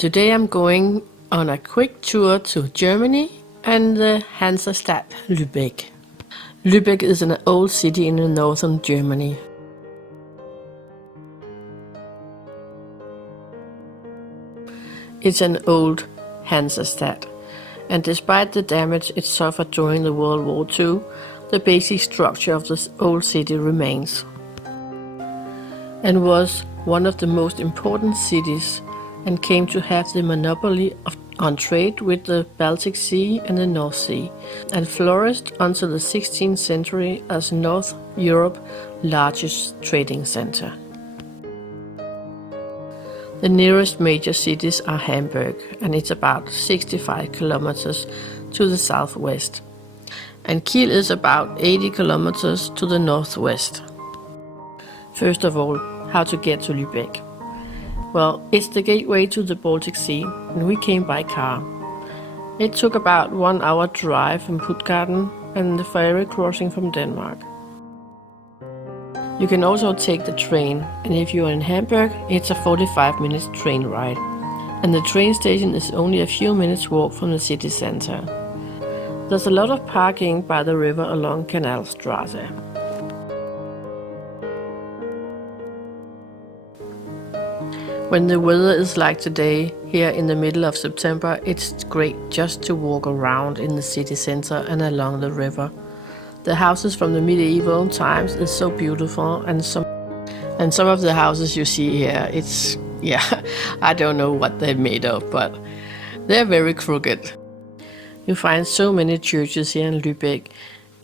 Today I'm going on a quick tour to Germany and the Hansestadt Lubeck. Lubeck is an old city in the northern Germany. It's an old Hansestadt, and despite the damage it suffered during the World War II, the basic structure of this old city remains, and was one of the most important cities and came to have the monopoly on trade with the Baltic Sea and the North Sea, and flourished until the 16th century as North Europe's largest trading center. The nearest major cities are Hamburg, and it's about 65 kilometers to the southwest, and Kiel is about 80 kilometers to the northwest. First of all, how to get to Lubeck. Well, it's the gateway to the Baltic Sea, and we came by car. It took about 1 hour drive from Puttgarden and the ferry crossing from Denmark. You can also take the train, and if you're in Hamburg, it's a 45-minute train ride, and the train station is only a few minutes walk from the city center. There's a lot of parking by the river along Canalstraße. When the weather is like today, here in the middle of September, it's great just to walk around in the city center and along the river. The houses from the medieval times is so beautiful, and some of the houses you see here, I don't know what they're made of, but they're very crooked. You find so many churches here in Lubeck.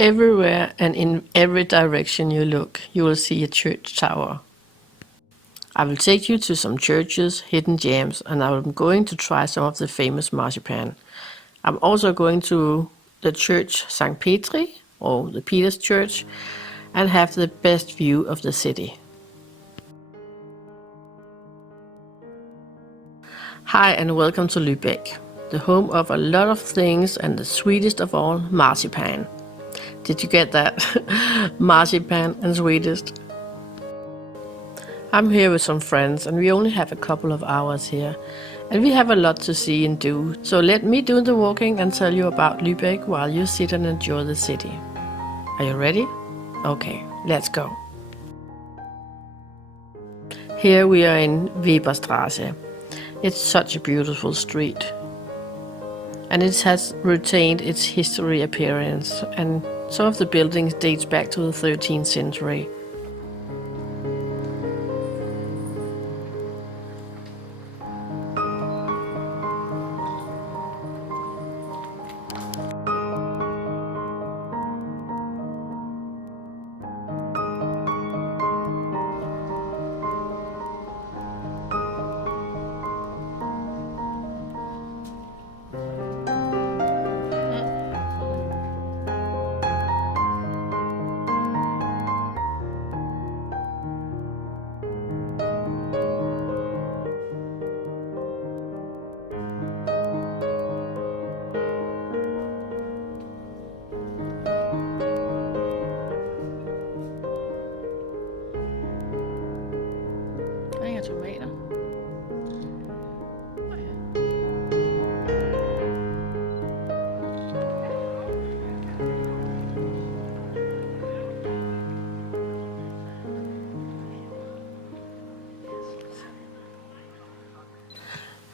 Everywhere and in every direction you look, you will see a church tower. I will take you to some churches, hidden gems, and I'm going to try some of the famous marzipan. I'm also going to the church St. Petri, or the Peter's Church, and have the best view of the city. Hi and welcome to Lubeck, the home of a lot of things and the sweetest of all, marzipan. Did you get that? Marzipan and sweetest. I'm here with some friends and we only have a couple of hours here, and we have a lot to see and do, so let me do the walking and tell you about Lubeck while you sit and enjoy the city. Are you ready? Okay, let's go. Here we are in Weberstraße. It's such a beautiful street, and it has retained its history appearance, and some of the buildings dates back to the 13th century. Tomater.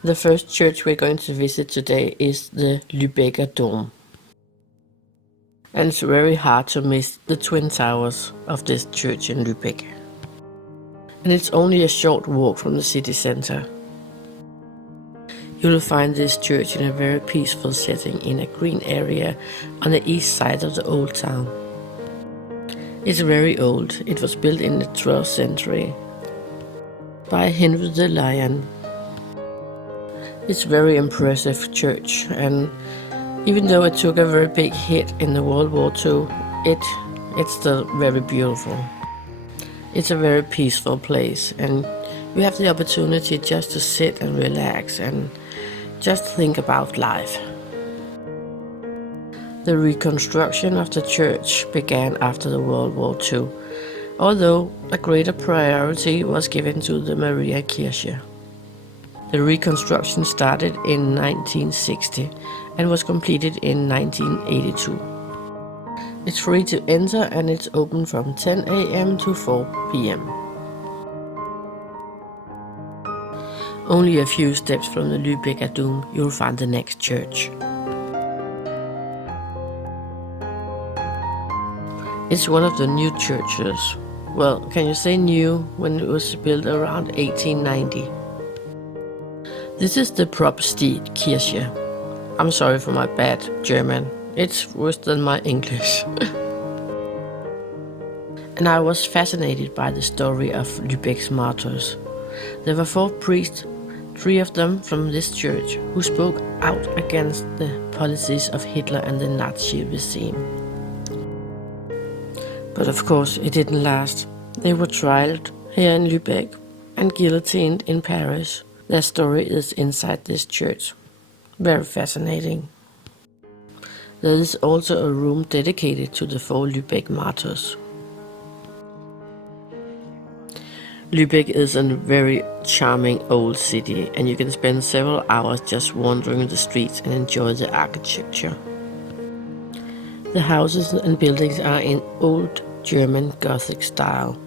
The first church we're going to visit today is the Lübecker Dome. And it's very hard to miss the twin towers of this church in Lubeck. And it's only a short walk from the city center. You will find this church in a very peaceful setting in a green area on the east side of the old town. It's very old. It was built in the 12th century by Henry the Lion. It's a very impressive church, and even though it took a very big hit in the World War II, it's still very beautiful. It's a very peaceful place, and you have the opportunity just to sit and relax and just think about life. The reconstruction of the church began after the World War II, although a greater priority was given to the Marienkirche. The reconstruction started in 1960 and was completed in 1982. It's free to enter and it's open from 10 a.m. to 4 p.m. Only a few steps from the Lubecker Dom, you'll find the next church. It's one of the new churches. Well, can you say new when it was built around 1890? This is the Petrikirche. I'm sorry for my bad German. It's worse than my English. And I was fascinated by the story of Lubeck's martyrs. There were 4 priests, 3 of them from this church, who spoke out against the policies of Hitler and the Nazi regime. But of course it didn't last. They were tried here in Lubeck and guillotined in Paris. Their story is inside this church. Very fascinating. There is also a room dedicated to the 4 Lubeck martyrs. Lubeck is a very charming old city, and you can spend several hours just wandering the streets and enjoy the architecture. The houses and buildings are in old German Gothic style.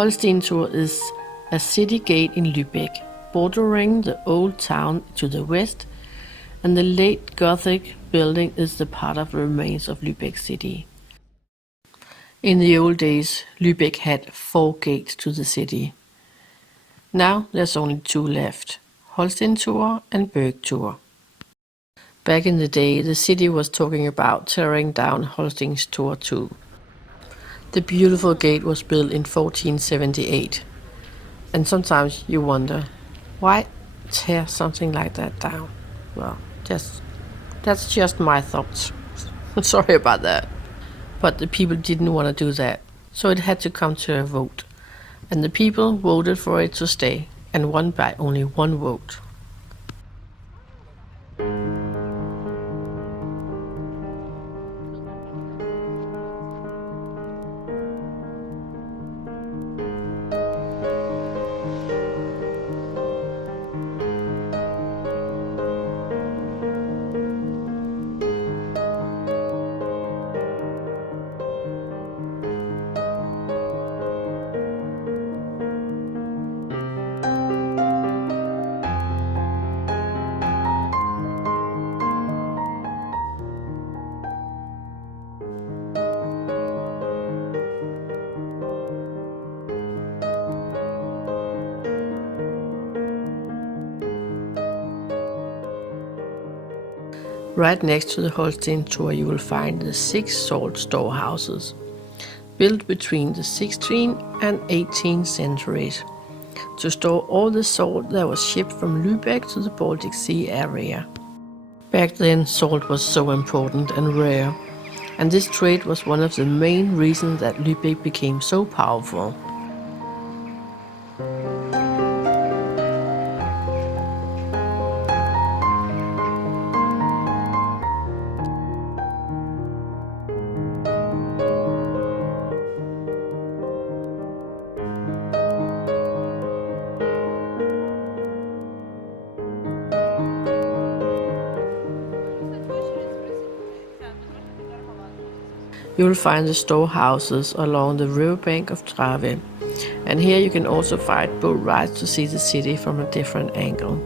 Holstentor is a city gate in Lubeck, bordering the old town to the west, and the late Gothic building is the part of the remains of Lubeck city. In the old days, Lubeck had 4 gates to the city. Now there's only 2 left, Holstentor and Bergtor. Back in the day, the city was talking about tearing down Holstentor too. The beautiful gate was built in 1478, and sometimes you wonder, why tear something like that down? Well, that's just my thoughts. Sorry about that. But the people didn't want to do that. So it had to come to a vote, and the people voted for it to stay, and won by only one vote. Right next to the Holstentor you will find the 6 salt storehouses, built between the 16th and 18th centuries, to store all the salt that was shipped from Lubeck to the Baltic Sea area. Back then salt was so important and rare, and this trade was one of the main reasons that Lubeck became so powerful. You will find the storehouses along the riverbank of Trave, and here you can also find boat rides to see the city from a different angle.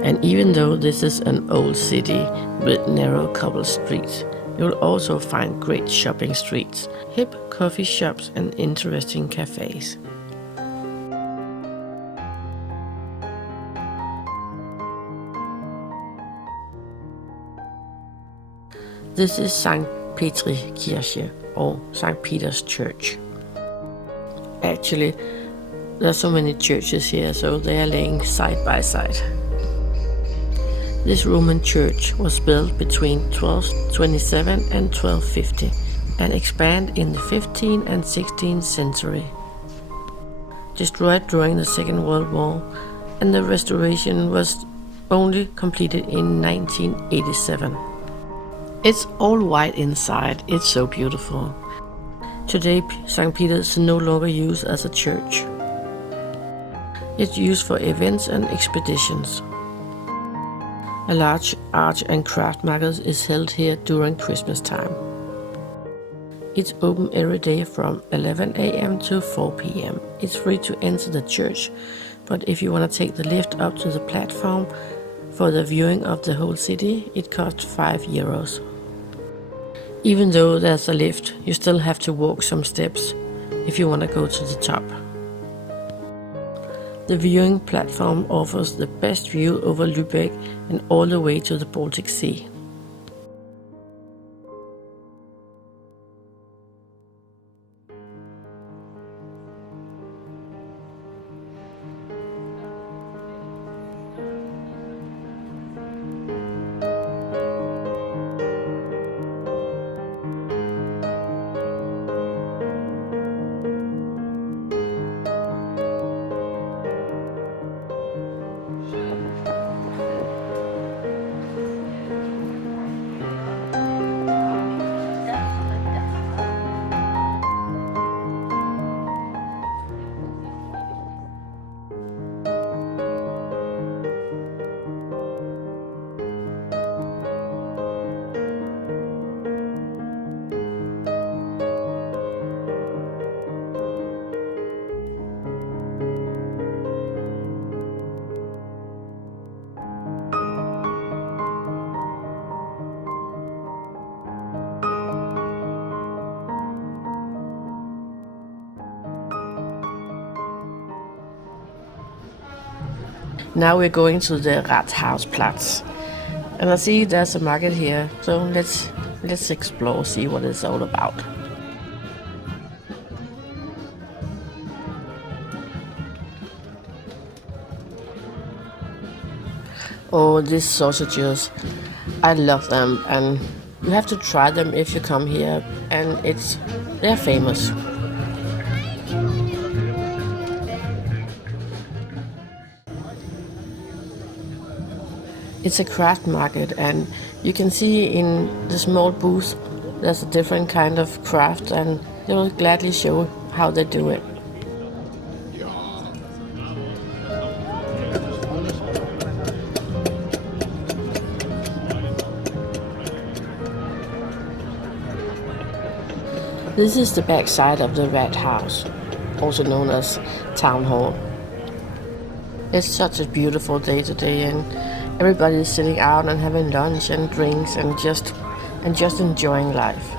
And even though this is an old city with narrow cobble streets, you'll also find great shopping streets, hip coffee shops and interesting cafes. This is St. Petrikirche, or St. Peter's Church. Actually, there are so many churches here, so they are laying side by side. This Roman church was built between 1227 and 1250 and expanded in the 15th and 16th century. Destroyed during the Second World War, and the restoration was only completed in 1987. It's all white inside, it's so beautiful. Today St. Peter's is no longer used as a church. It's used for events and expeditions. A large art and craft market is held here during Christmas time. It's open every day from 11 a.m. to 4 p.m. It's free to enter the church, but if you want to take the lift up to the platform for the viewing of the whole city, it costs €5. Even though there's a lift, you still have to walk some steps if you want to go to the top. The viewing platform offers the best view over Lubeck and all the way to the Baltic Sea. Now we're going to the Rathausplatz, and I see there's a market here, so let's explore, see what it's all about. Oh, these sausages, I love them, and you have to try them if you come here, and they're famous. It's a craft market, and you can see in the small booth there's a different kind of craft, and they will gladly show how they do it. This is the back side of the Rathaus, also known as Town Hall. It's such a beautiful day today, and everybody's sitting out and having lunch and drinks and just enjoying life.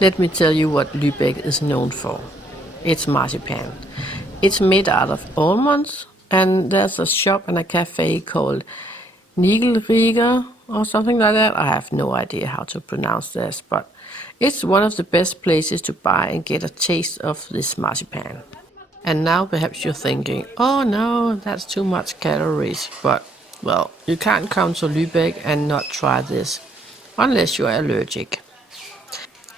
Let me tell you what Lubeck is known for. It's marzipan. It's made out of almonds, and there's a shop and a cafe called Niederegger or something like that. I have no idea how to pronounce this, but it's one of the best places to buy and get a taste of this marzipan. And now perhaps you're thinking, oh no, that's too much calories, but well, you can't come to Lubeck and not try this, unless you're allergic.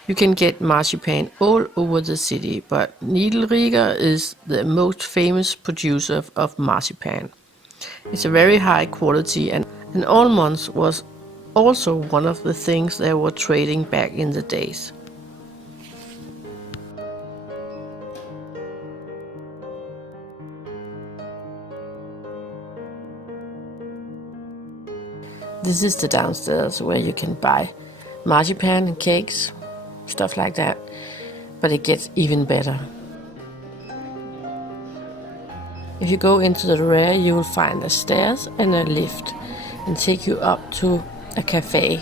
You can get marzipan all over the city, but Niederegger is the most famous producer of marzipan. It's a very high quality, and almonds was also one of the things they were trading back in the days. This is the downstairs where you can buy marzipan and cakes, stuff like that. But it gets even better. If you go into the rear, you will find a stairs and a lift and take you up to a café.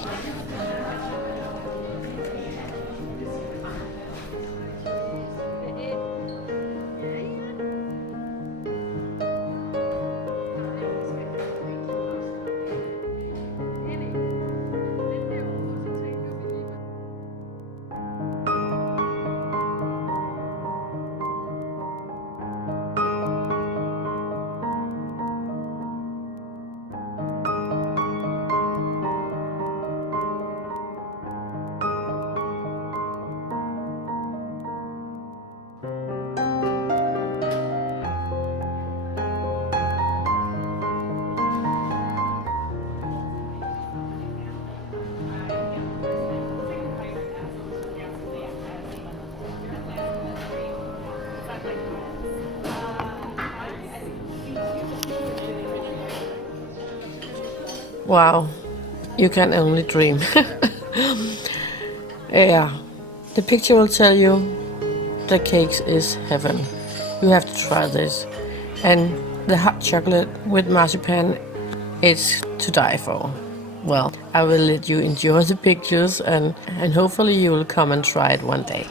Wow, you can only dream. Yeah, the picture will tell you the cakes is heaven. You have to try this. And the hot chocolate with marzipan is to die for. Well, I will let you enjoy the pictures and hopefully you will come and try it one day.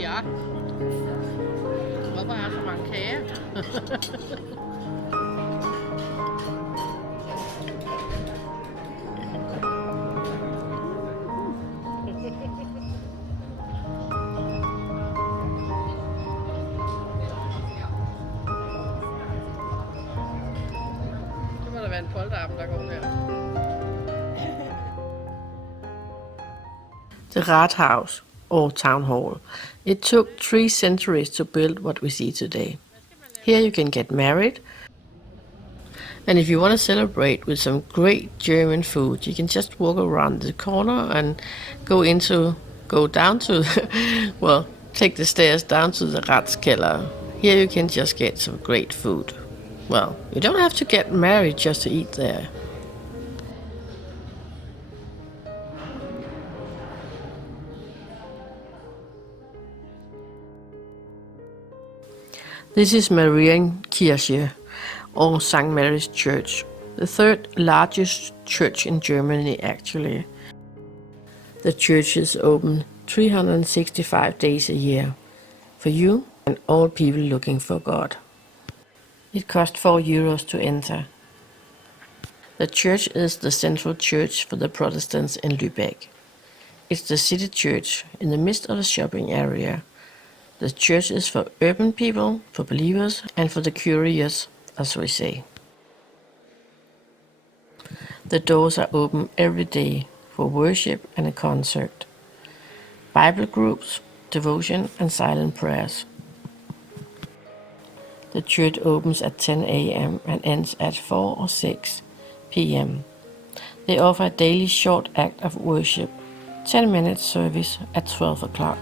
Ja. Hvorfor er der så mange kager? Det må da være en polterarm, der går der. The Rathaus, or town hall. It took 3 centuries to build what we see today. Here you can get married, and if you want to celebrate with some great German food, you can just walk around the corner and go down to, well, take the stairs down to the Ratskeller. Here you can just get some great food. Well, you don't have to get married just to eat there. This is Marienkirche, or St. Mary's Church, the 3rd largest church in Germany actually. The church is open 365 days a year for you and all people looking for God. It costs €4 to enter. The church is the central church for the Protestants in Lubeck. It's the city church in the midst of a shopping area. The church is for urban people, for believers, and for the curious, as we say. The doors are open every day for worship and a concert, Bible groups, devotion, and silent prayers. The church opens at 10 a.m. and ends at 4 or 6 p.m. They offer a daily short act of worship, 10-minute service at 12 o'clock.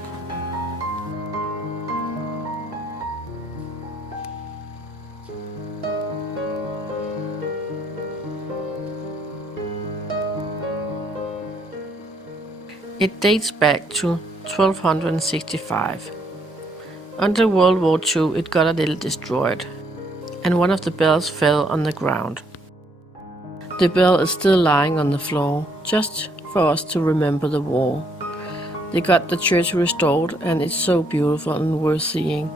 It dates back to 1265. Under World War II it got a little destroyed, and one of the bells fell on the ground. The bell is still lying on the floor, just for us to remember the war. They got the church restored, and it's so beautiful and worth seeing.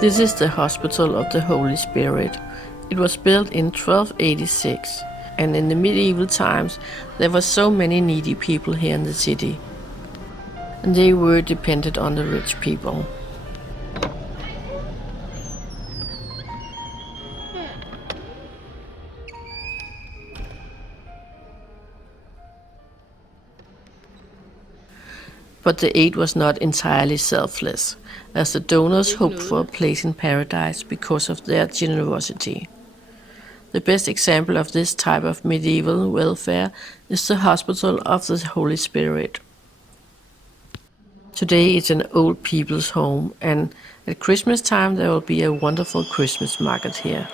This is the Hospital of the Holy Spirit. It was built in 1286, and in the medieval times there were so many needy people here in the city, and they were dependent on the rich people. But the aid was not entirely selfless, as the donors hoped for a place in paradise because of their generosity. The best example of this type of medieval welfare is the Hospital of the Holy Spirit. Today it's an old people's home, and at Christmas time there will be a wonderful Christmas market here.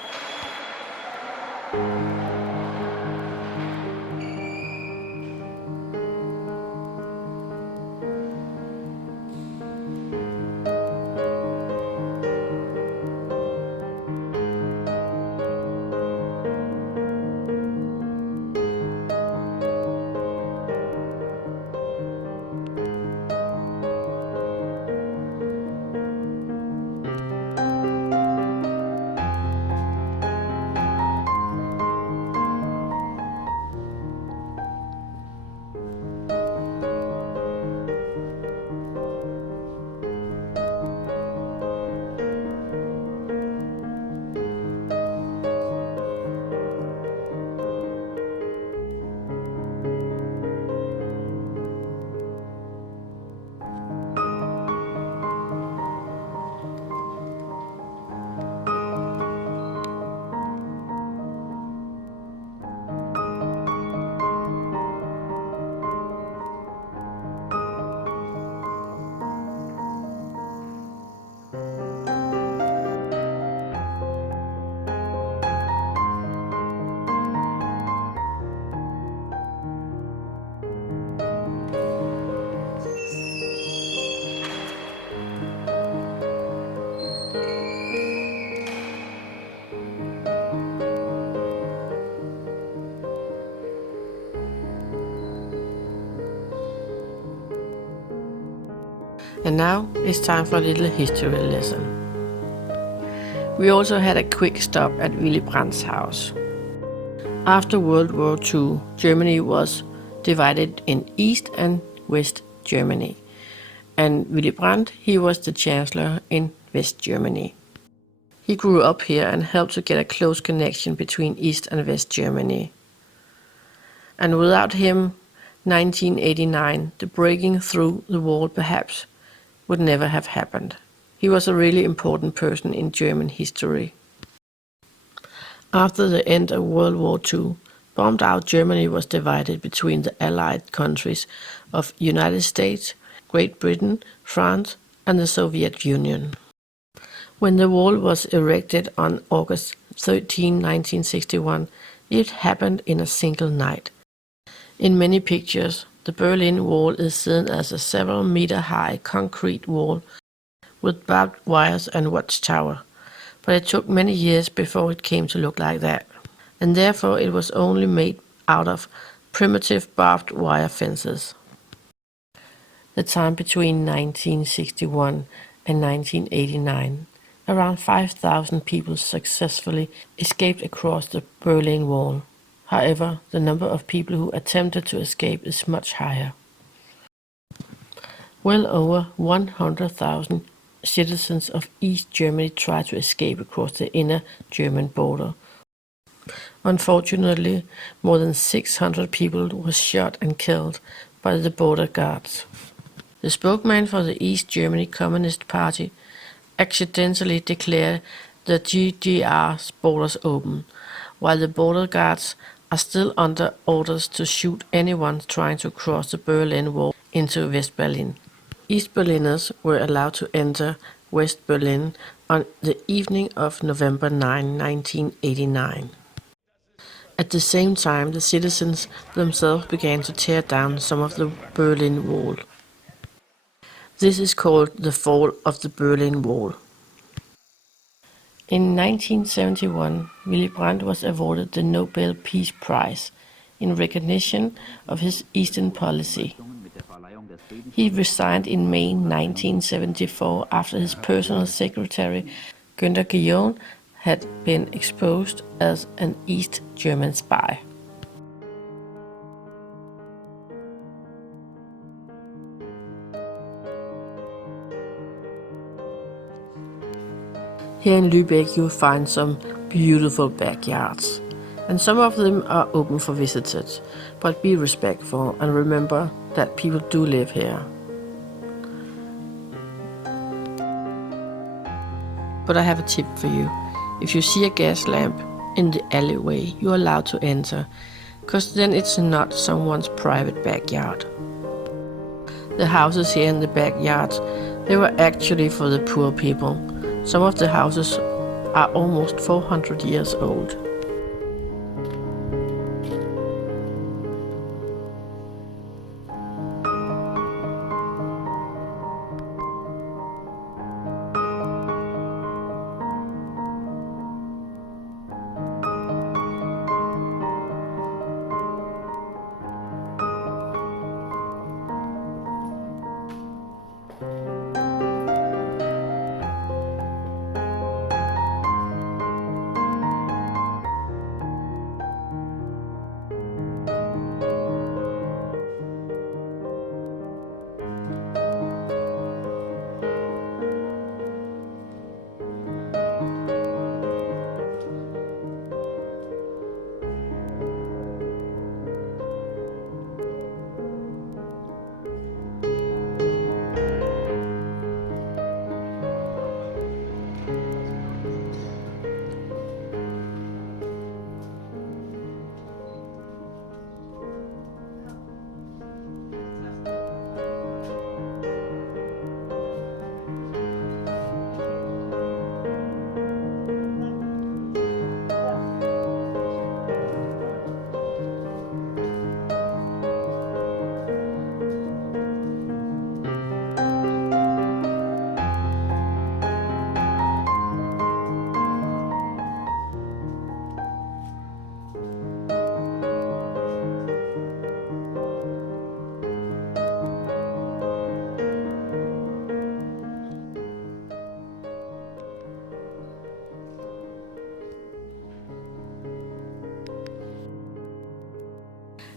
And now it's time for a little history lesson. We also had a quick stop at Willy Brandt's house. After World War II, Germany was divided in East and West Germany. And Willy Brandt, he was the chancellor in West Germany. He grew up here and helped to get a close connection between East and West Germany. And without him, 1989, the breaking through the wall perhaps would never have happened. He was a really important person in German history. After the end of World War II, bombed out Germany was divided between the Allied countries of United States, Great Britain, France, and the Soviet Union. When the wall was erected on August 13, 1961, it happened in a single night. In many pictures, the Berlin Wall is seen as a several-meter-high concrete wall with barbed wires and watchtower, but it took many years before it came to look like that, and therefore it was only made out of primitive barbed wire fences. The time between 1961 and 1989, around 5,000 people successfully escaped across the Berlin Wall. However, the number of people who attempted to escape is much higher. Well over 100,000 citizens of East Germany tried to escape across the inner German border. Unfortunately, more than 600 people were shot and killed by the border guards. The spokesman for the East Germany Communist Party accidentally declared the GDR's borders open, while the border guards are still under orders to shoot anyone trying to cross the Berlin Wall into West Berlin. East Berliners were allowed to enter West Berlin on the evening of November 9, 1989. At the same time, the citizens themselves began to tear down some of the Berlin Wall. This is called the Fall of the Berlin Wall. In 1971, Willy Brandt was awarded the Nobel Peace Prize in recognition of his Eastern policy. He resigned in May 1974 after his personal secretary, Günther Guillaume, had been exposed as an East German spy. Here in Lubeck you'll find some beautiful backyards, and some of them are open for visitors, but be respectful and remember that people do live here. But I have a tip for you. If you see a gas lamp in the alleyway, you're allowed to enter, because then it's not someone's private backyard. The houses here in the backyards, they were actually for the poor people. Some of the houses are almost 400 years old.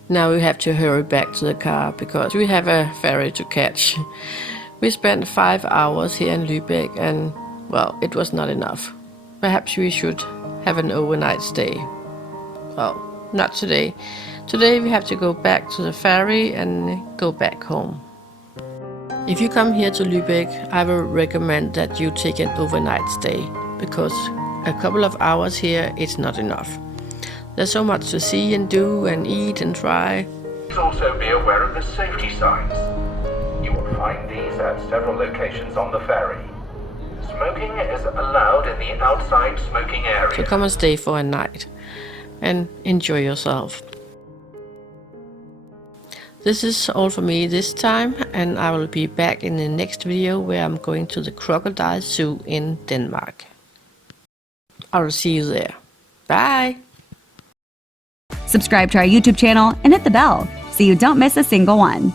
Now we have to hurry back to the car because we have a ferry to catch. We spent 5 hours here in Lubeck and, well, it was not enough. Perhaps we should have an overnight stay. Well, not today. Today we have to go back to the ferry and go back home. If you come here to Lubeck, I will recommend that you take an overnight stay because a couple of hours here it's not enough. There's so much to see and do and eat and try. Please also be aware of the safety signs. You will find these at several locations on the ferry. Smoking is allowed in the outside smoking area. So come and stay for a night and enjoy yourself. This is all for me this time, and I will be back in the next video where I'm going to the crocodile zoo in Denmark. I will see you there. Bye! Subscribe to our YouTube channel and hit the bell so you don't miss a single one.